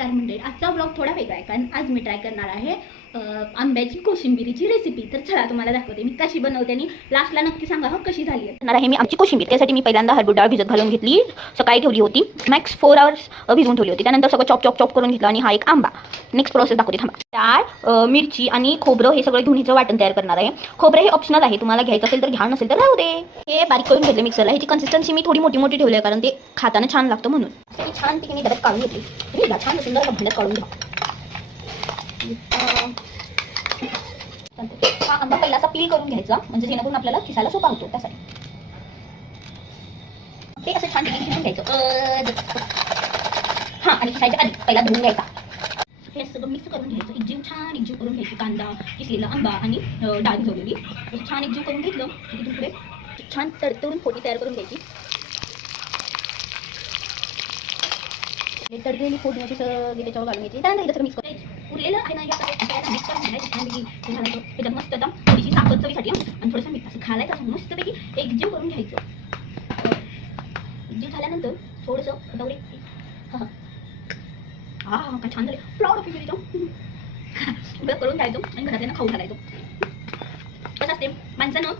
नमस्कार मंडळी, आजचा ब्लॉग थोडा वेगळा आहे कारण आज मी ट्राय करणार आहे आंब्याची कोशिंबिरीची रेसिपी। तर चला तुम्हाला दाखवते मी कशी बनवते आणि लास्टला नक्की सांगा हो कशी झाली आहे। करणार आहे मी आमची कोशिंबीर। त्यासाठी मी पहिल्यांदा हरभरा डाळ भिजत घालून घेतली, सकाळी ठेवली होती, मॅक्स 4 आवर्स भिजवून ठेवली होती। त्यानंतर सगळं चॉप चॉप चॉप करून घेतलं आणि हा एक आंबा। नेक्स्ट प्रोसेस दाखवते थांबा। डाळ, मिरची आणि खोबरं हे सगळं घेऊन हिचं वाटण तयार करणार आहे। खोबरं हे ऑप्शनल आहे, तुम्हाला घ्यायचं असेल तर घ्या, नसेल तर राहू दे। हे बारीक करून घेतले मिक्सरला। ह्याची कन्सिस्टन्सी मी थोडी मोठी मोठी ठेवली आहे कारण ते खाताना छान लागतं म्हणून। ही छान पैकी मी डब्यात काढून घेतली। तुम्ही घ्या, छान सुंदर भांड्यात काढून घ्या। हा आंबा पहिला असा पील करून घ्यायचा म्हणजे जेणेकरून आपल्याला खिसायला सोपा होतो त्यासाठी। ते असं छान पैकी खिसून घ्यायचं। हा आणि खिसायच्या आधी पहिला धुवून घ्यायचा। हे सगळं मिक्स करून घ्यायचं, एकजीव करून घ्यायची। कांदा, किसलेला आंबा आणि डाळ भिजवलेली छान एकजीव करून घेतलं की तिथून पुढे छान तडतडून फोडी तयार करून घ्यायची। तडतडलेली फोडी अशी सगळी त्याच्यावर घालून घ्यायची। त्यानंतर इथं मिक्स करायची। उरलेलं आहे ना याला मिक्स करून घ्यायचं छानपैकी। त्याच्यात मस्त आता थोडीशी साखर चवीसाठी आणि थोडंसं मीठ असं घालायचं, असं मस्तपैकी एकजीव करून घ्यायचं। एकजीव झाल्यानंतर थोडंसं दवरे हा काय छान झाले, प्राऊड ऑफ यू उभं करून घ्यायचं आणि घरातल्यांना खाऊ घालायचं। कसं असते माणसानं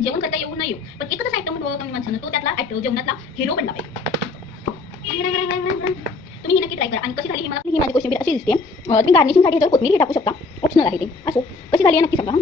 जेवण करता येऊ न येऊ पण एकच आयटम माणसानं तो त्यातला जेवणातला हिरो बनला पाहिजे। तुम्ही ही नक्की ट्राय करा। आणि कशी झाली ही माझी कोशिंबीर अशी दिसते। तुम्ही गार्निशिंगसाठी ह्याच्यावर कोथिंबीर टाकू शकता, ऑप्शनल आहे ते। असो कशी झाली आहे नक्की सांगा।